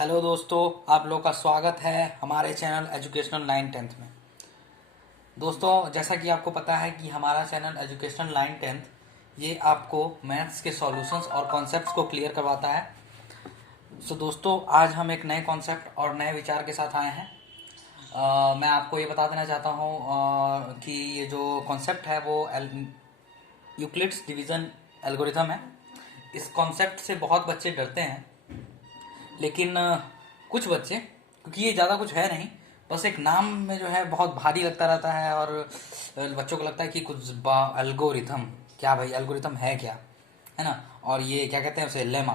Hello दोस्तों, आप लोग का स्वागत है हमारे चैनल एजुकेशनल 9-10 में। दोस्तों, जैसा कि आपको पता है कि हमारा चैनल एजुकेशनल 9-10 ये आपको मैथ्स के सॉल्यूशंस और कॉन्सेप्ट्स को क्लियर करवाता है। दोस्तों, आज हम एक नए कॉन्सेप्ट और नए विचार के साथ आए हैं। मैं आपको ये बता देना चाहता हूँ कि ये जो कॉन्सेप्ट है वो यूक्लिड्स डिवीज़न एल्गोरिथम है। इस कॉन्सेप्ट से बहुत बच्चे डरते हैं, लेकिन कुछ बच्चे, क्योंकि ये ज़्यादा कुछ है नहीं, बस एक नाम में जो है बहुत भारी लगता रहता है और बच्चों को लगता है कि कुछ एल्गोरिथम, क्या भाई एल्गोरिथम है क्या, है ना। और ये क्या कहते हैं उसे, लेमा।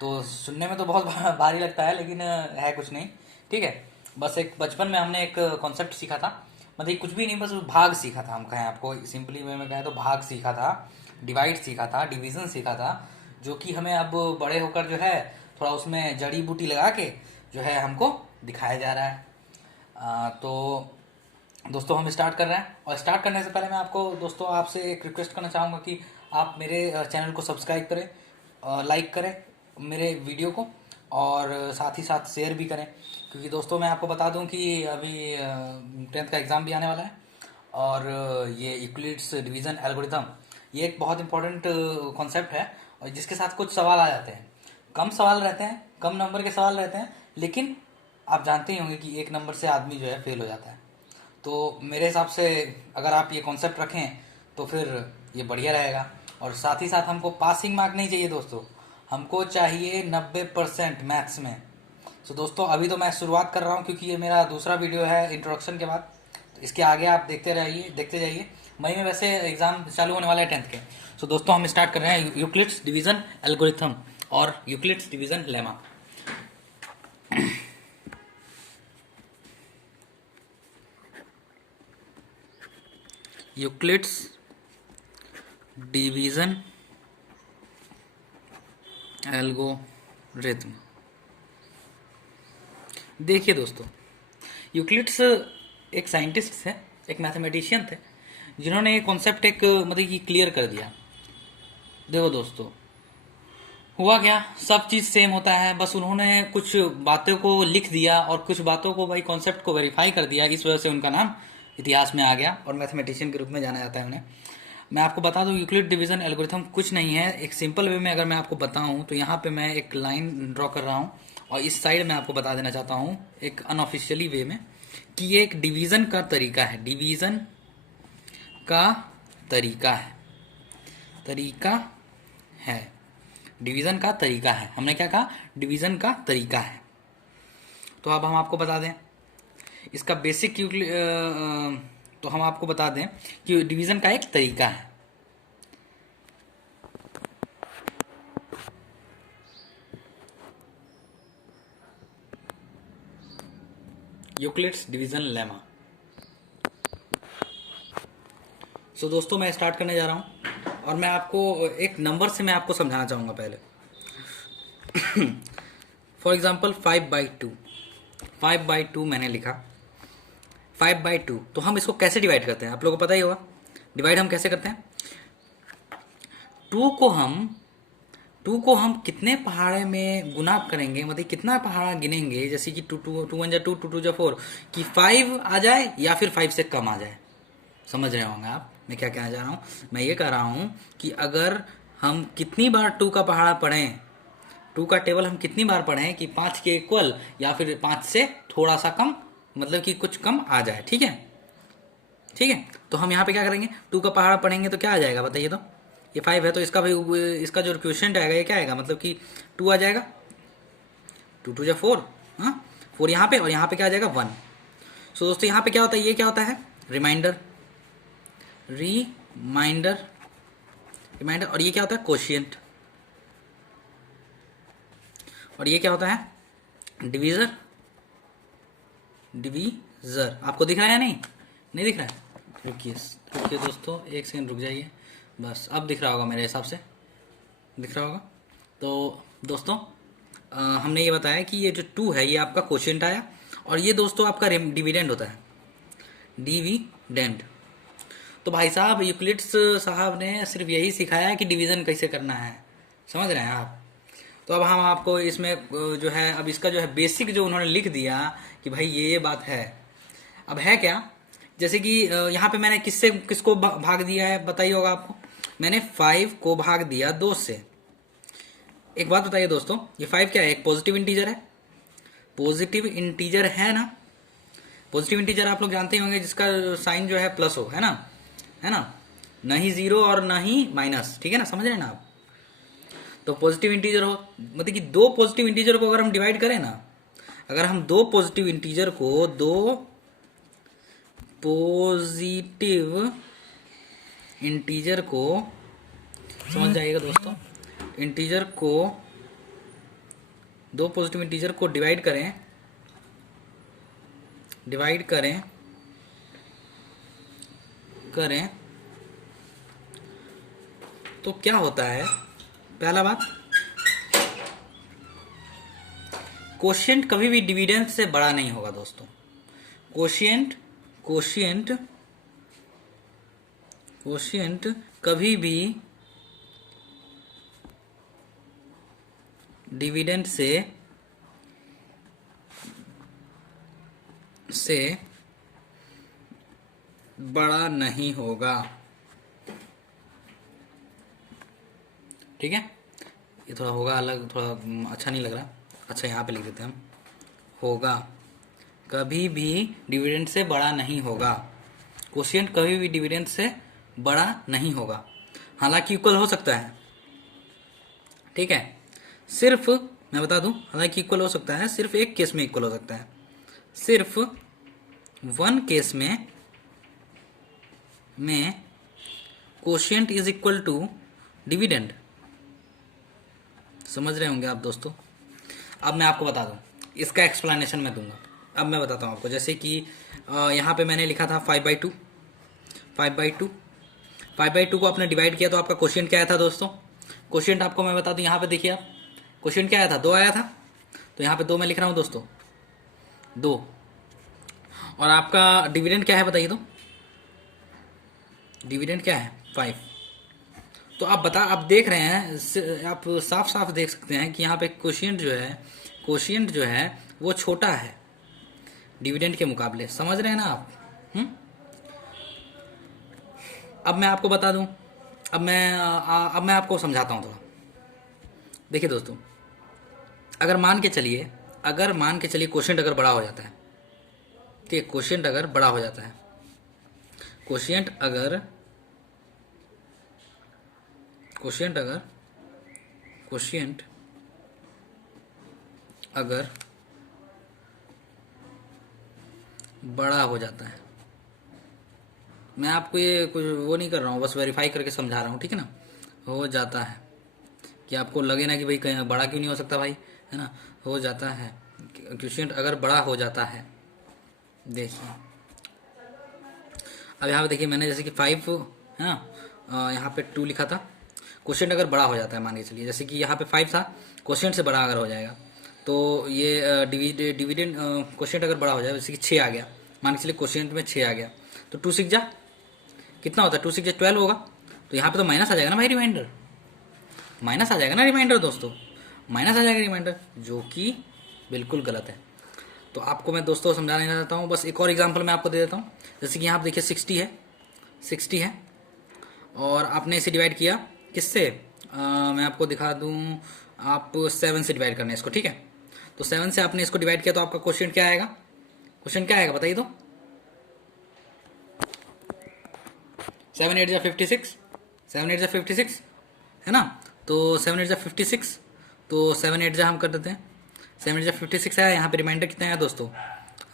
तो सुनने में तो बहुत भारी लगता है, लेकिन है कुछ नहीं। ठीक है, बस एक बचपन में हमने एक कॉन्सेप्ट सीखा था, मतलब कुछ भी नहीं, बस भाग सीखा था। हम कहें आपको सिंपली वे में कहें तो भाग सीखा था, डिवाइड सीखा था, डिवीज़न सीखा था, जो कि हमें अब बड़े होकर जो है थोड़ा उसमें जड़ी बूटी लगा के जो है हमको दिखाया जा रहा है। तो दोस्तों, हम स्टार्ट कर रहे हैं, और स्टार्ट करने से पहले मैं आपको दोस्तों आपसे एक रिक्वेस्ट करना चाहूँगा कि आप मेरे चैनल को सब्सक्राइब करें, लाइक करें मेरे वीडियो को, और साथ ही साथ शेयर भी करें। क्योंकि दोस्तों, मैं आपको बता दूं कि अभी 10th का एग्ज़ाम भी आने वाला है, और ये यूक्लिड्स डिवीज़न एल्गोरिथम ये एक बहुत इंपॉर्टेंट कॉन्सेप्ट है, और जिसके साथ कुछ सवाल आ जाते हैं। कम सवाल रहते हैं, कम नंबर के सवाल रहते हैं, लेकिन आप जानते ही होंगे कि एक नंबर से आदमी जो है फेल हो जाता है। तो मेरे हिसाब से अगर आप ये कॉन्सेप्ट रखें तो फिर ये बढ़िया रहेगा। और साथ ही साथ हमको पासिंग मार्क नहीं चाहिए दोस्तों, हमको चाहिए 90% मैथ्स में। दोस्तों, अभी तो मैं शुरुआत कर रहा हूँ, क्योंकि ये मेरा दूसरा वीडियो है इंट्रोडक्शन के बाद। तो इसके आगे आप देखते जाइए। मई में वैसे एग्ज़ाम चालू होने वाला है 10th के। दोस्तों, हम स्टार्ट कर रहे हैं यूक्लिड्स डिवीज़न एल्गोरिथम और Euclid's division lemma. Euclid's division algorithm. देखिए दोस्तों, यूक्लिड्स एक साइंटिस्ट थे, एक मैथमेटिशियन थे, जिन्होंने ये कॉन्सेप्ट एक मतलब कि क्लियर कर दिया। देखो दोस्तों, हुआ क्या, सब चीज़ सेम होता है, बस उन्होंने कुछ बातों को लिख दिया और कुछ बातों को भाई कॉन्सेप्ट को वेरीफाई कर दिया। इस वजह से उनका नाम इतिहास में आ गया और मैथमेटिशियन के रूप में जाना जाता है उन्हें। मैं आपको बता दूं, यूक्लिड डिवीज़न एल्गोरिथम कुछ नहीं है। एक सिंपल वे में अगर मैं आपको बताऊं तो यहाँ पे मैं एक लाइन ड्रॉ कर रहा हूँ, और इस साइड में आपको बता देना चाहता हूँ एक अनऑफिशियली वे में कि ये एक डिवीज़न का तरीका है। डिवीज़न का तरीका है, तरीका है, डिवीज़न का तरीका है। हमने क्या कहा, डिवीज़न का तरीका है। तो अब हम आपको बता दें इसका बेसिक तो हम आपको बता दें कि डिवीज़न का एक तरीका है। Euclid's division lemma. दोस्तों, मैं स्टार्ट करने जा रहा हूँ, और मैं आपको एक नंबर से मैं आपको समझाना चाहूँगा पहले। फॉर एग्जाम्पल 5/2, 5/2 मैंने लिखा। 5/2 तो हम इसको कैसे डिवाइड करते हैं, आप लोगों को पता ही होगा। डिवाइड हम कैसे करते हैं, टू को हम टू को हम कितने पहाड़े में गुना करेंगे, मतलब कितना पहाड़ा गिनेंगे, जैसे कि टू टू टू वन जा टू, टू टू जा फोर, कि 5 आ जाए या फिर 5 से कम आ जाए। समझ रहे होंगे आप मैं क्या कहना चाह रहा हूँ। मैं ये कह रहा हूँ कि अगर हम कितनी बार टू का पहाड़ा पढ़ें, टू का टेबल हम कितनी बार पढ़ें कि 5 के इक्वल या फिर 5 से थोड़ा सा कम, मतलब कि कुछ कम आ जाए। ठीक है, ठीक है। तो हम यहाँ पे क्या करेंगे, टू का पहाड़ा पढ़ेंगे तो क्या आ जाएगा बताइए। तो ये 5 है, तो इसका भाई इसका जो क्वेश्चन आएगा ये क्या आएगा, मतलब कि 2 आ जाएगा। 2 2 जा 4, हाँ 4 यहाँ पे, और यहाँ पे क्या आ जाएगा 1। दोस्तों, यहाँ पे क्या होता है, ये क्या होता है, रिमाइंडर, रिमाइंडर, रिमाइंडर। और ये क्या होता है, कोशिएंट। और ये क्या होता है, डिवीज़र, डिवीज़र। आपको दिख रहा है या नहीं, नहीं दिख रहा है, रुकिए रुकिए दोस्तों, एक सेकंड रुक जाइए। बस अब दिख रहा होगा, मेरे हिसाब से दिख रहा होगा। तो दोस्तों, हमने ये बताया कि ये जो 2 है ये आपका कोशिएंट आया, और ये दोस्तों आपका डिविडेंड होता है, डिविडेंड। तो भाई साहब, यूक्लिड्स साहब ने सिर्फ यही सिखाया कि डिवीज़न कैसे करना है, समझ रहे हैं आप। तो अब हम आपको इसमें जो है, अब इसका जो है बेसिक जो उन्होंने लिख दिया कि भाई ये बात है। अब है क्या, जैसे कि यहाँ पे मैंने किसको भाग दिया है बताइए होगा आपको। मैंने 5 को भाग दिया 2 से। एक बात बताइए दोस्तों, ये 5 क्या है, एक पॉजिटिव इंटीजर है। पॉजिटिव इंटीजर है ना, पॉजिटिव इंटीजर आप लोग जानते ही होंगे जिसका साइन जो है प्लस हो, है ना, है ना, ना ही जीरो और ना ही माइनस, ठीक है ना, समझ रहे हैं ना आप। तो पॉजिटिव इंटीजर हो, मतलब कि 2 पॉजिटिव इंटीजर को अगर हम डिवाइड करें ना, अगर हम 2 पॉजिटिव इंटीजर को 2 पॉजिटिव इंटीजर को, समझ जाइएगा दोस्तों, इंटीजर को 2 पॉजिटिव इंटीजर को डिवाइड करें तो क्या होता है। पहला बात, कोशिएंट कभी भी डिविडेंड से बड़ा नहीं होगा दोस्तों। कोशिएंट कभी भी डिविडेंड से बड़ा नहीं होगा, ठीक है। ये थोड़ा होगा अलग, थोड़ा अच्छा नहीं लग रहा। अच्छा यहाँ पे लिख देते हैं हम, होगा, कभी भी डिविडेंड से बड़ा नहीं होगा। कोशिएंट कभी भी डिविडेंड से बड़ा नहीं होगा, हालांकि इक्वल हो सकता है, ठीक है। सिर्फ मैं बता दूं, हालांकि इक्वल हो सकता है, सिर्फ एक केस में इक्वल हो सकता है, सिर्फ 1 केस में quotient is equal to dividend. समझ रहे होंगे आप दोस्तों। अब मैं आपको बता दूं, इसका एक्सप्लेनेशन मैं दूंगा। अब मैं बताता हूं आपको, जैसे कि यहाँ पे मैंने लिखा था 5/2 को आपने डिवाइड किया तो आपका कोशिएंट क्या आया था दोस्तों। कोशिएंट आपको मैं बता दूं, यहाँ पे देखिए आप, कोशिएंट क्या आया था, 2 आया था। तो यहाँ पे 2 मैं लिख रहा हूँ दोस्तों, 2। और आपका डिविडेंड क्या है बताइए तो, डिविडेंड क्या है 5। तो आप देख रहे हैं, आप साफ साफ देख सकते हैं कि यहाँ पे कोशिएंट जो है वो छोटा है डिविडेंड के मुकाबले। समझ रहे हैं ना आप। अब मैं आपको बता दूं, अब मैं आपको समझाता हूं थोड़ा। देखिए दोस्तों, अगर मान के चलिए कोशिएंट अगर बड़ा हो जाता है, ठीक है, कोशिएंट अगर बड़ा हो जाता है, कोशिएंट अगर बड़ा हो जाता है, मैं आपको ये कुछ वो नहीं कर रहा हूँ, बस वेरीफाई करके समझा रहा हूँ, ठीक है ना। हो जाता है कि आपको लगे ना कि भाई कहीं बड़ा क्यों नहीं हो सकता भाई, है ना, हो जाता है। कोशिएंट अगर बड़ा हो जाता है, देखिए अब यहाँ पे देखिए, मैंने जैसे कि 5 है ना, यहाँ पे 2 लिखा था। कोशिएंट अगर बड़ा हो जाता है, मान के चलिए जैसे कि यहाँ पे 5 था, कोशिएंट से बड़ा अगर हो जाएगा तो ये डिविडेंड कोशिएंट अगर बड़ा हो जाए, जैसे कि 6 आ गया, मान के चलिए कोशिएंट में 6 आ गया, तो 2 6 जा कितना होता है, 2 6 जा 12 होगा। तो यहाँ पे तो माइनस आ जाएगा ना भाई, रिमाइंडर माइनस आ जाएगा ना, रिमाइंडर दोस्तों माइनस आ जाएगा रिमाइंडर, जो कि बिल्कुल गलत है। तो आपको मैं दोस्तों समझाना चाहता हूँ, बस एक और एग्जांपल मैं आपको दे देता हूँ। जैसे कि यहाँ आप देखिए 60 है और आपने इसे डिवाइड किया किससे, मैं आपको दिखा दूँ, आप 7 से डिवाइड करना है इसको, ठीक है। तो 7 से आपने इसको डिवाइड किया तो आपका क्वेश्चन क्या आएगा, बताइए तो। 7 8 जा 56 है ना, तो 7 8 जा 56, तो 7 8 जा हम कर देते हैं, 7 8 जा 56 आया। यहाँ पे रिमाइंडर कितना आया दोस्तों,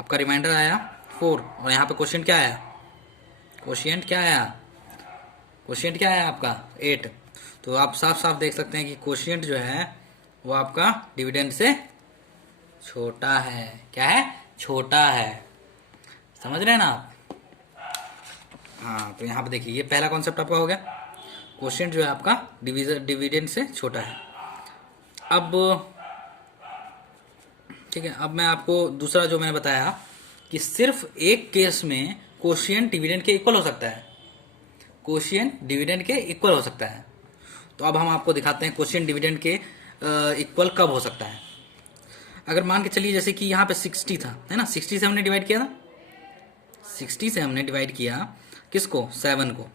आपका रिमाइंडर आया 4। और यहाँ पे कोशिएंट क्या आया, कोशिएंट क्या आया आपका 8। तो आप साफ साफ देख सकते हैं कि कोशिएंट जो है वो आपका डिविडेंड से छोटा है। क्या है, छोटा है। समझ रहे हैं ना आप। हाँ, तो यहाँ पे देखिए, ये पहला कॉन्सेप्ट आपका हो गया, कोशिएंट जो है आपका डिविडेंड से छोटा है। अब ठीक है, अब मैं आपको दूसरा जो मैंने बताया कि सिर्फ एक केस में कोशिएंट डिविडेंड के इक्वल हो सकता है, कोशिएंट डिविडेंड के इक्वल हो सकता है। तो अब हम आपको दिखाते हैं कोशिएंट डिविडेंड के इक्वल कब हो सकता है? अगर मान के चलिए जैसे कि यहाँ पे 60 था, है ना, 60 से हमने डिवाइड किया था, 60 से हमने डिवाइड किया किसको? 7 को।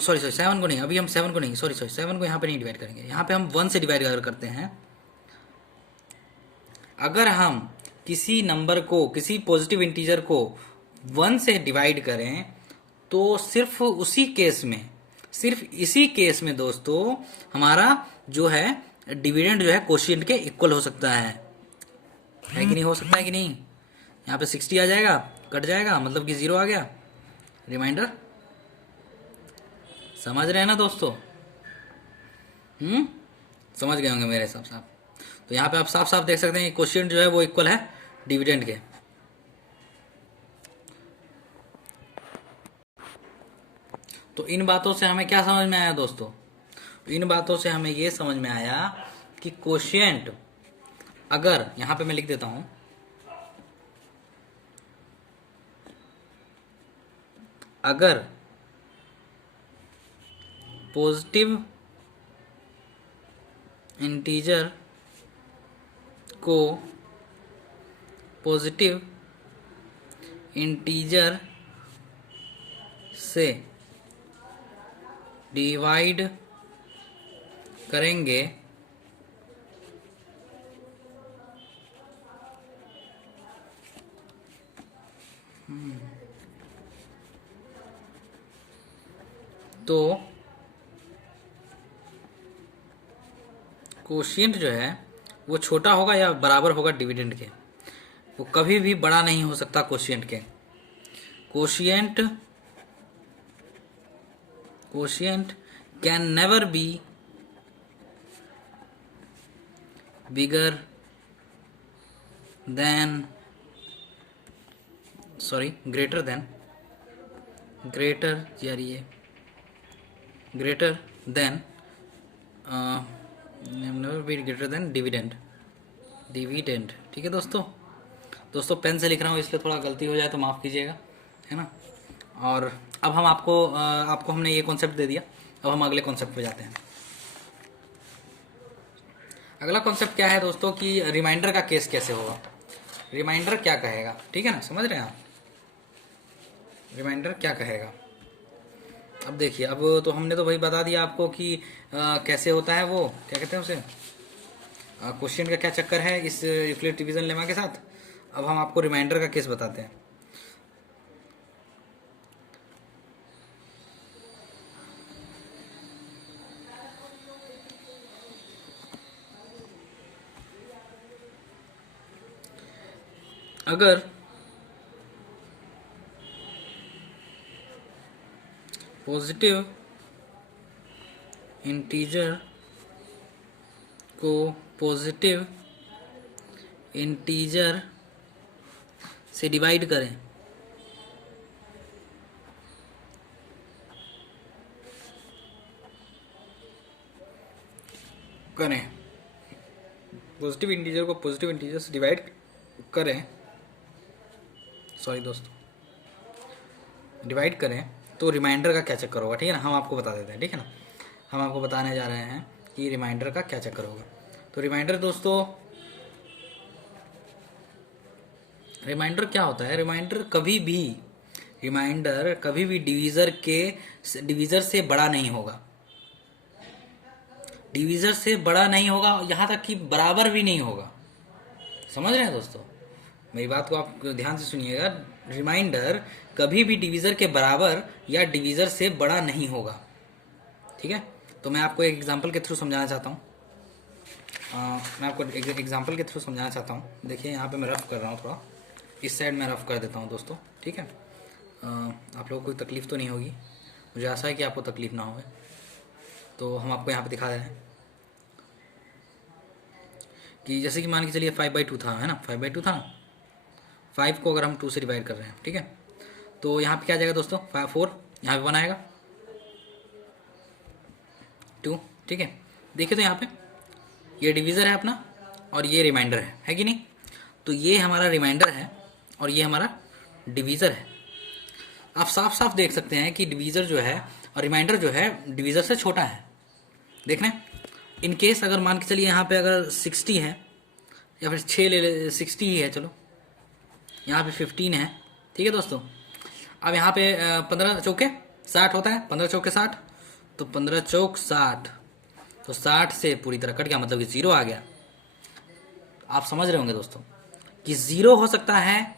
सॉरी 7 को नहीं, अभी हम 7 को नहीं, सॉरी 7 को यहाँ पे नहीं डिवाइड करेंगे, यहाँ पे हम 1 से डिवाइड अगर करते हैं। अगर हम किसी नंबर को, किसी पॉजिटिव इंटीजर को 1 से डिवाइड करें तो सिर्फ उसी केस में, सिर्फ इसी केस में दोस्तों हमारा जो है डिविडेंड जो है कोशिएंट के इक्वल हो सकता है कि नहीं? हो सकता है कि नहीं? यहाँ पे 60 आ जाएगा, कट जाएगा, मतलब कि 0 आ गया, रिमाइंडर। समझ रहे हैं ना दोस्तों? समझ गए होंगे मेरे हिसाब से आप। तो यहाँ पे आप साफ साफ देख सकते हैं कि कोशिएंट जो है वो इक्वल है डिविडेंड के। तो इन बातों से हमें क्या समझ में आया दोस्तों? इन बातों से हमें ये समझ में आया कि कोशिएंट, अगर यहां पे मैं लिख देता हूं, अगर पॉजिटिव इंटीजर को पॉजिटिव इंटीजर से डिवाइड करेंगे तो कोशिएंट जो है वो छोटा होगा या बराबर होगा डिविडेंड के। वो कभी भी बड़ा नहीं हो सकता कोशिएंट के। Quotient can never be bigger than, sorry greater than, greater than never be greater than dividend. ठीक है दोस्तों पेन से लिख रहा हूँ इसलिए थोड़ा गलती हो जाए तो माफ़ कीजिएगा, है ना। और अब हम आपको हमने ये कॉन्सेप्ट दे दिया, अब हम अगले कॉन्सेप्ट पे जाते हैं। अगला कॉन्सेप्ट क्या है दोस्तों कि रिमाइंडर का केस कैसे होगा, रिमाइंडर क्या कहेगा, ठीक है ना, समझ रहे हैं आप? रिमाइंडर क्या कहेगा? अब देखिए, अब तो हमने तो भाई बता दिया आपको कि कैसे होता है, वो क्या कहते हैं उसे, क्वेश्चन का क्या चक्कर है इस यूक्लिड डिवीजन लेमा के साथ। अब हम आपको रिमाइंडर का केस बताते हैं। अगर पॉजिटिव इंटीजर को पॉजिटिव इंटीजर से डिवाइड करें, पॉजिटिव इंटीजर को पॉजिटिव इंटीजर से डिवाइड करें, सॉरी दोस्तों, डिवाइड करें तो रिमाइंडर का क्या चक्कर होगा, ठीक है ना। हम आपको बता देते हैं, ठीक है ना। हम आपको बताने जा रहे हैं कि रिमाइंडर का क्या चक्कर होगा। तो रिमाइंडर दोस्तों, रिमाइंडर क्या होता है? रिमाइंडर कभी भी डिवीजर से बड़ा नहीं होगा, डिवीजर से बड़ा नहीं होगा, यहाँ तक कि बराबर भी नहीं होगा। समझ रहे हैं दोस्तों? मेरी बात को आप ध्यान से सुनिएगा। रिमाइंडर कभी भी डिवीजर के बराबर या डिवीजर से बड़ा नहीं होगा, ठीक है। तो मैं आपको एक एग्जांपल के थ्रू समझाना चाहता हूँ। देखिए यहाँ पे मैं रफ कर रहा हूँ, थोड़ा इस साइड में रफ कर देता हूँ दोस्तों, ठीक है। आप लोगों को कोई तकलीफ तो नहीं होगी, मुझे आशा है कि आपको तकलीफ ना हो। तो हम आपको यहाँ पे दिखा रहे हैं कि जैसे कि मान के चलिए 5/2 था, है ना, 5/2 था ना। 5 को अगर हम 2 से डिवाइड कर रहे हैं, ठीक है, तो यहाँ पे क्या आ जाएगा दोस्तों, 4, यहाँ पे 1 आएगा, 2, ठीक है। देखिए तो यहाँ पे ये डिवीज़र है अपना और ये रिमाइंडर है कि नहीं। तो ये हमारा रिमाइंडर है और ये हमारा डिवीज़र है। आप साफ साफ देख सकते हैं कि डिवीज़र जो है और रिमाइंडर जो है डिवीज़र से छोटा है, देख रहे हैं। इन केस अगर मान के चलिए यहाँ पे अगर 60 है या फिर 6 ले ले, 60 ही है, चलो यहाँ पे 15 है, ठीक है दोस्तों। अब यहाँ पे 15 चौके 60 होता है, 15 चौके 60, तो 15 चौक 60, तो 60 से पूरी तरह कट गया, मतलब कि 0 आ गया। आप समझ रहे होंगे दोस्तों कि 0 हो सकता है,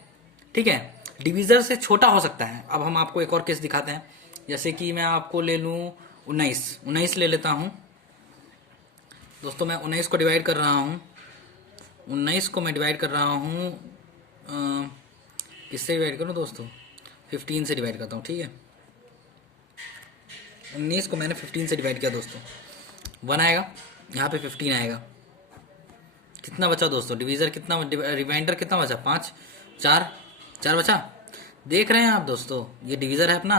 ठीक है, डिवीजर से छोटा हो सकता है। अब हम आपको एक और केस दिखाते हैं, जैसे कि मैं आपको ले लूँ 19 ले लेता हूँ दोस्तों। मैं 19 को डिवाइड कर रहा हूँ, 19 को मैं डिवाइड कर रहा हूँ, किससे डिवाइड करूँ दोस्तों, 15 से डिवाइड करता हूँ, ठीक है। 19 को मैंने 15 से डिवाइड किया दोस्तों, 1 आएगा, यहाँ पे 15 आएगा। कितना बचा दोस्तों, डिवीजर कितना, रिमाइंडर कितना बचा, 5, 4 बचा। देख रहे हैं आप दोस्तों, ये डिवीजर है अपना,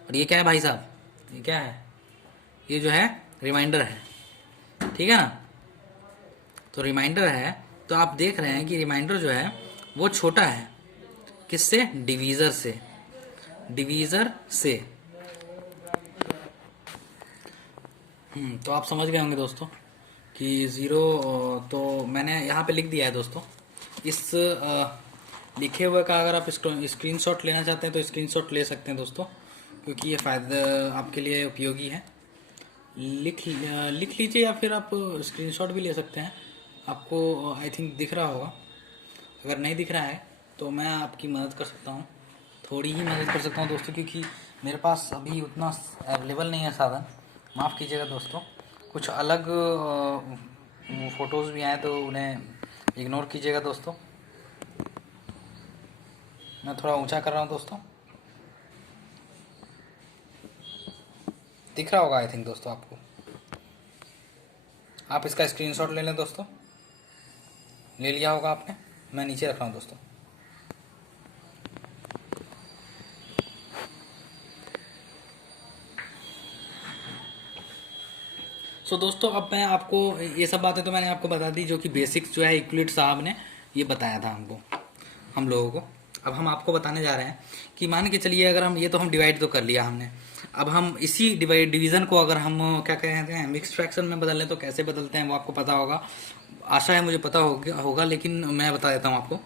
और ये क्या है भाई साहब, ये क्या है, ये जो है रिमाइंडर है, ठीक है ना। तो रिमाइंडर है, तो आप देख रहे हैं कि रिमाइंडर जो है वो छोटा है, किससे, डिवीजर से, डिवीजर से। तो आप समझ गए होंगे दोस्तों कि 0, तो मैंने यहाँ पे लिख दिया है दोस्तों। इस लिखे हुए का अगर आप स्क्रीनशॉट लेना चाहते हैं तो स्क्रीनशॉट ले सकते हैं दोस्तों, क्योंकि ये फ़ायदा आपके लिए उपयोगी है। लिख लीजिए, या फिर आप स्क्रीनशॉट भी ले सकते हैं। आपको आई थिंक दिख रहा होगा, अगर नहीं दिख रहा है तो मैं आपकी मदद कर सकता हूँ, थोड़ी ही मदद कर सकता हूँ दोस्तों, क्योंकि मेरे पास अभी उतना अवेलेबल नहीं है साधन, माफ़ कीजिएगा दोस्तों। कुछ अलग फ़ोटोज़ भी आए तो उन्हें इग्नोर कीजिएगा दोस्तों। मैं थोड़ा ऊंचा कर रहा हूँ दोस्तों, दिख रहा होगा आई थिंक दोस्तों आपको। आप इसका स्क्रीनशॉट ले लें दोस्तों, ले लिया होगा आपने, मैं नीचे रख रहा हूँ दोस्तों। दोस्तों अब मैं आपको ये सब बातें तो मैंने आपको बता दी, जो कि बेसिक्स जो है यूक्लिड साहब ने ये बताया था हमको, हम लोगों को। अब हम आपको बताने जा रहे हैं कि मान के चलिए, अगर हम ये तो हम डिवाइड तो कर लिया हमने, अब हम इसी डिवीज़न को अगर हम क्या कहते हैं मिक्स्ड फ्रैक्शन में बदल लें तो कैसे बदलते हैं वो आपको पता होगा, आशा है मुझे पता होगा, लेकिन मैं बता देता हूँ आपको,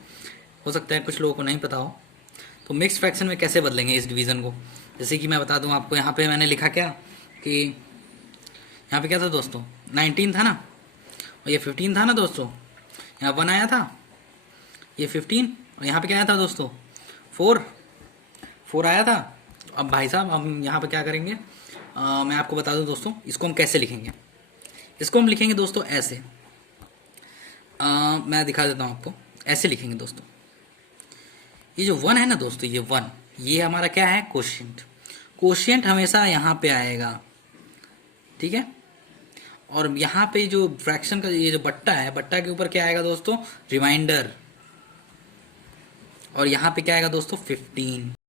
हो सकता है कुछ लोगों को नहीं पता हो। तो मिक्स्ड फ्रैक्शन में कैसे बदलेंगे इस डिवीज़न को, जैसे कि मैं बता दूँ आपको, यहाँ पर मैंने लिखा क्या कि यहाँ पे क्या था दोस्तों, 19 था ना, और ये 15 था ना दोस्तों, यहाँ 1 आया था, ये 15, और यहाँ पे क्या आया था दोस्तों, 4 आया था। अब भाई साहब हम यहाँ पे क्या करेंगे, मैं आपको बता दूँ दोस्तों, इसको हम कैसे लिखेंगे। इसको हम लिखेंगे दोस्तों ऐसे, मैं दिखा देता हूँ आपको, ऐसे लिखेंगे दोस्तों। ये जो 1 है ना दोस्तों, ये 1, ये हमारा क्या है, कोशिएंट। कोशिएंट हमेशा यहाँ पे आएगा, ठीक है। और यहाँ पे जो फ्रैक्शन का ये जो बट्टा है, बट्टा के ऊपर क्या आएगा दोस्तों, रिमाइंडर, और यहाँ पे क्या आएगा दोस्तों, 15।